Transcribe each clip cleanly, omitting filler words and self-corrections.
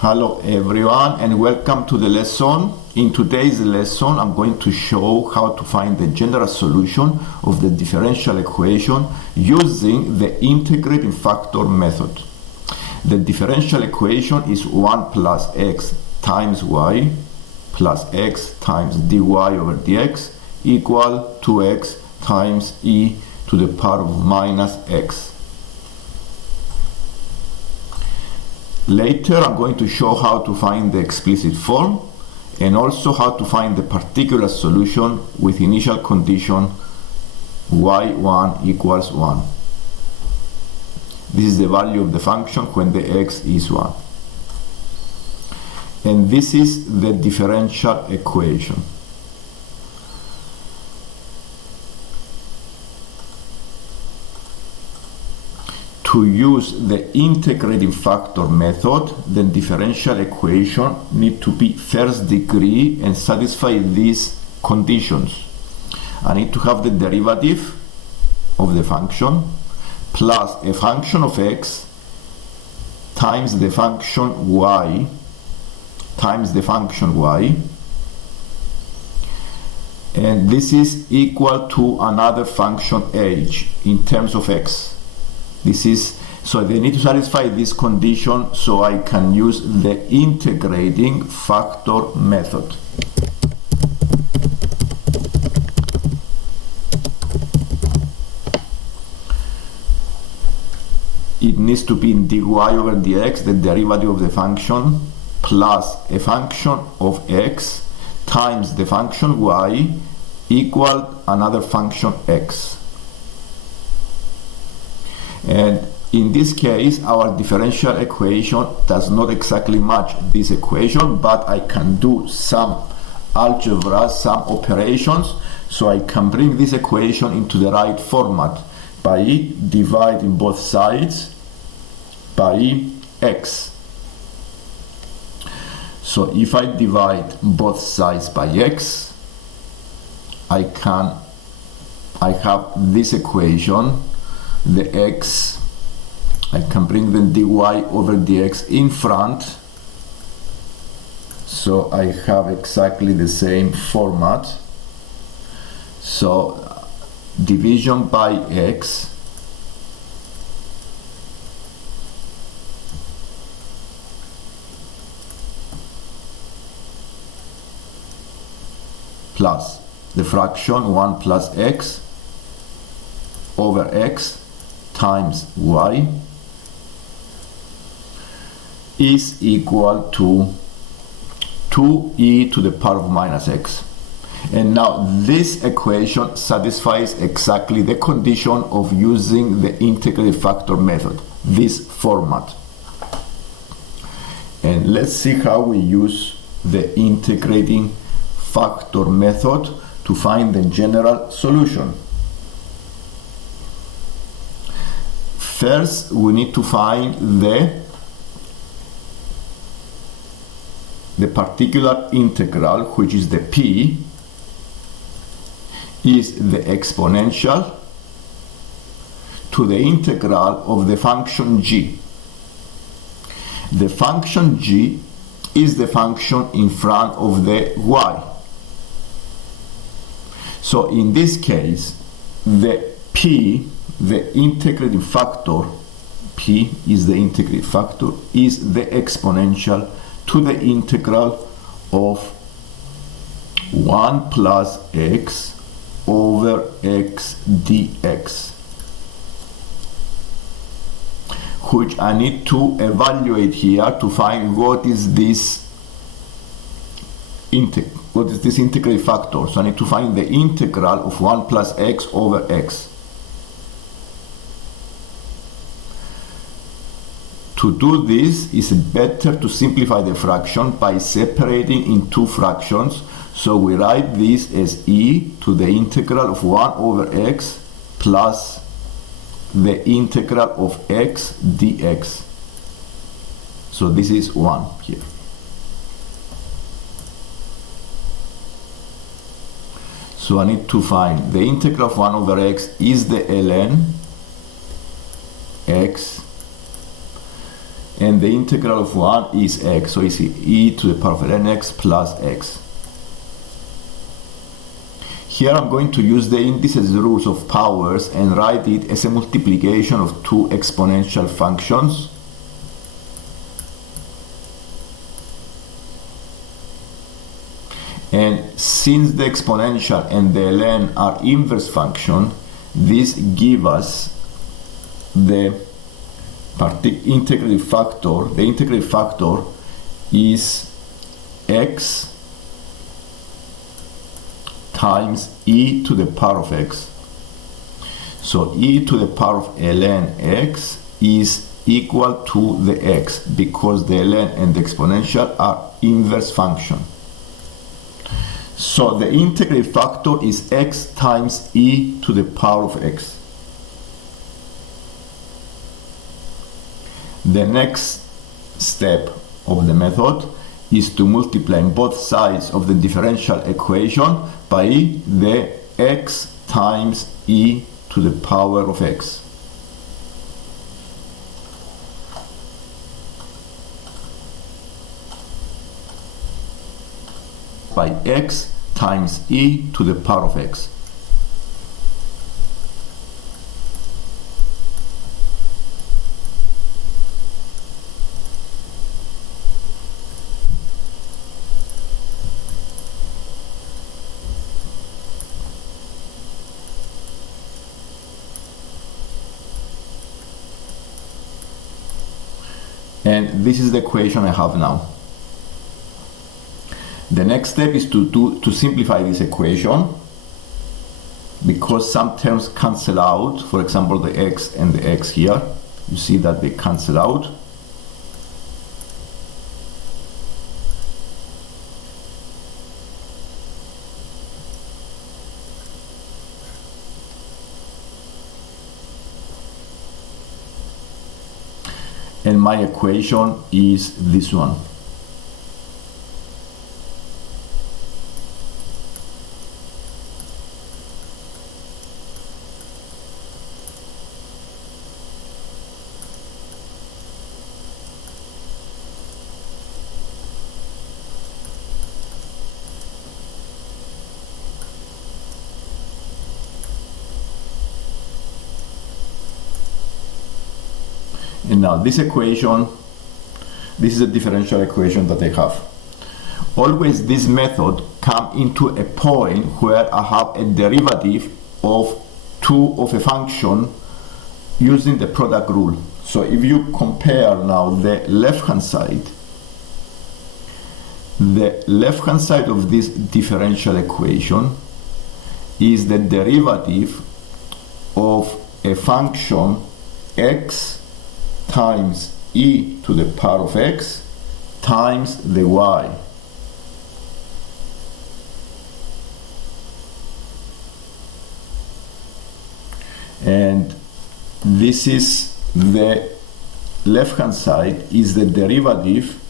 Hello everyone and welcome to the lesson. In today's lesson I'm going to show how to find the general solution of the differential equation using the integrating factor method. The differential equation is 1 plus x times y plus x times dy over dx equal 2x times e to the power of minus x. Later I'm going to show how to find the explicit form and also how to find the particular solution with initial condition y1 equals 1. This is the value of the function when the x is 1. And this is the differential equation. To use the integrating factor method, the differential equation needs to be first degree and satisfy these conditions. I need to have the derivative of the function plus a function of x times the function y times the function y, and this is equal to another function h in terms of x. So they need to satisfy this condition so I can use the integrating factor method. It needs to be in dy over dx, the derivative of the function, plus a function of x times the function y equal another function x. And in this case, our differential equation does not exactly match this equation, but I can do some algebra, some operations, so I can bring this equation into the right format by dividing both sides by x. So if I divide both sides by x, I have this equation. The x, I can bring the dy over dx in front, so I have exactly the same format. So division by x plus the fraction 1 plus x over x times y is equal to 2e to the power of minus x. And now this equation satisfies exactly the condition of using the integrating factor method, this format. And let's see how we use the integrating factor method to find the general solution. First, we need to find the particular integral, which is the p, is the exponential to the integral of the function g. The function g is the function in front of the y. So in this case, the p, the integrating factor, p is the integrating factor, is the exponential to the integral of 1 plus x over x dx, which I need to evaluate here to find what is this integrating factor. So I need to find the integral of 1 plus x over x. To do this, it's better to simplify the fraction by separating in two fractions. So we write this as e to the integral of 1 over x plus the integral of x dx. So this is 1 here. So I need to find the integral of 1 over x is the ln x and the integral of 1 is x, so it's e to the power of ln x plus x. Here I'm going to use the indices rules of powers and write it as a multiplication of two exponential functions. And since the exponential and the ln are inverse function, this gives us the integrative factor. The integrative factor is x times e to the power of x. So e to the power of ln x is equal to the x because the ln and the exponential are inverse function. So the integrative factor is x times e to the power of x. The next step of the method is to multiply both sides of the differential equation by the x times e to the power of x. By x times e to the power of x. And this is the equation I have now. The next step is to simplify this equation, because some terms cancel out. For example, the x and the x here, you see that they cancel out. And my equation is this one. And now this equation, this is a differential equation that I have. Always this method comes into a point where I have a derivative of a function using the product rule. So if you compare now the left-hand side of this differential equation is the derivative of a function x times e to the power of x times the y. And this is the left hand side is the derivative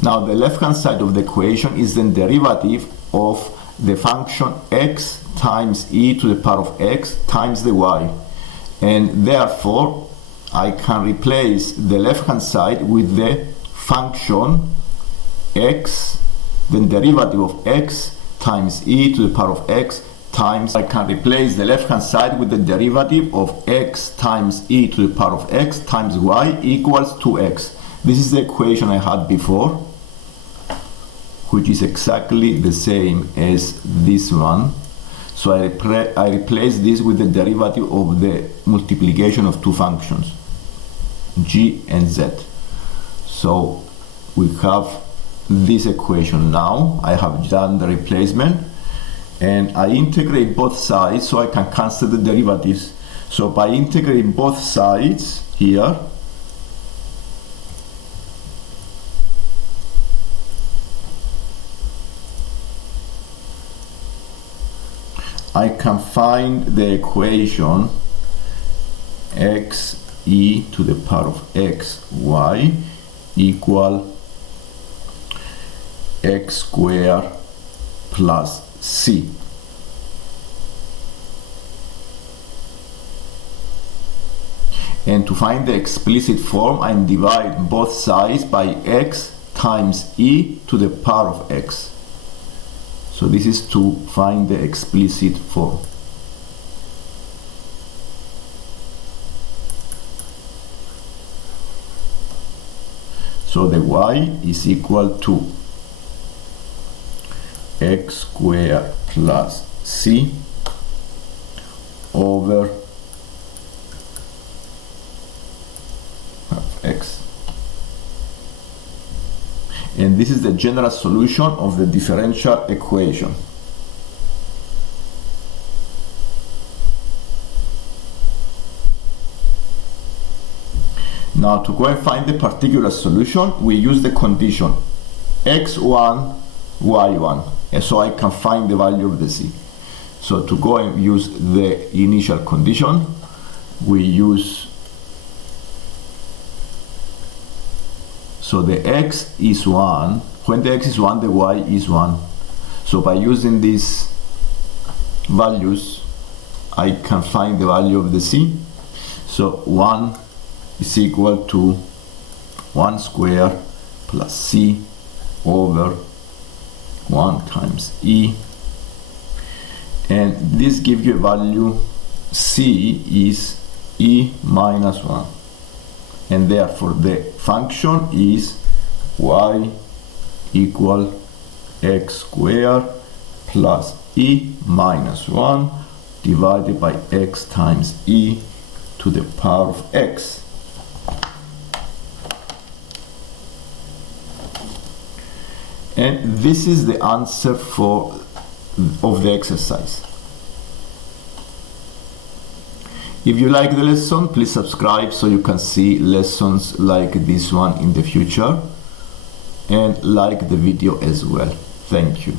Now the left-hand side of the equation is the derivative of the function x times e to the power of x times the y. And therefore, I can replace the left-hand side with the function x, the derivative of x times e to the power of x times, I can replace the left-hand side with the derivative of x times e to the power of x times y equals 2x. This is the equation I had before, which is exactly the same as this one. So I replace this with the derivative of the multiplication of two functions, g and z. So we have this equation now. I have done the replacement, and I integrate both sides so I can cancel the derivatives. So by integrating both sides here, I can find the equation x e to the power of x y equal x squared plus c. And to find the explicit form, I divide both sides by x times e to the power of x. So this is to find the explicit form. So the y is equal to x squared plus c over x. And this is the general solution of the differential equation. Now to go and find the particular solution, we use the condition x1, y1, and so I can find the value of the c. So to go and use the initial condition, we use, so the x is 1, when the x is 1, the y is 1. So by using these values, I can find the value of the c. So 1 is equal to 1 squared plus c over 1 times e. And this gives you a value, c is e minus 1. And therefore the function is y equal x squared plus e minus 1 divided by x times e to the power of x. And this is the answer of the exercise. If you like the lesson, please subscribe so you can see lessons like this one in the future, and like the video as well. Thank you.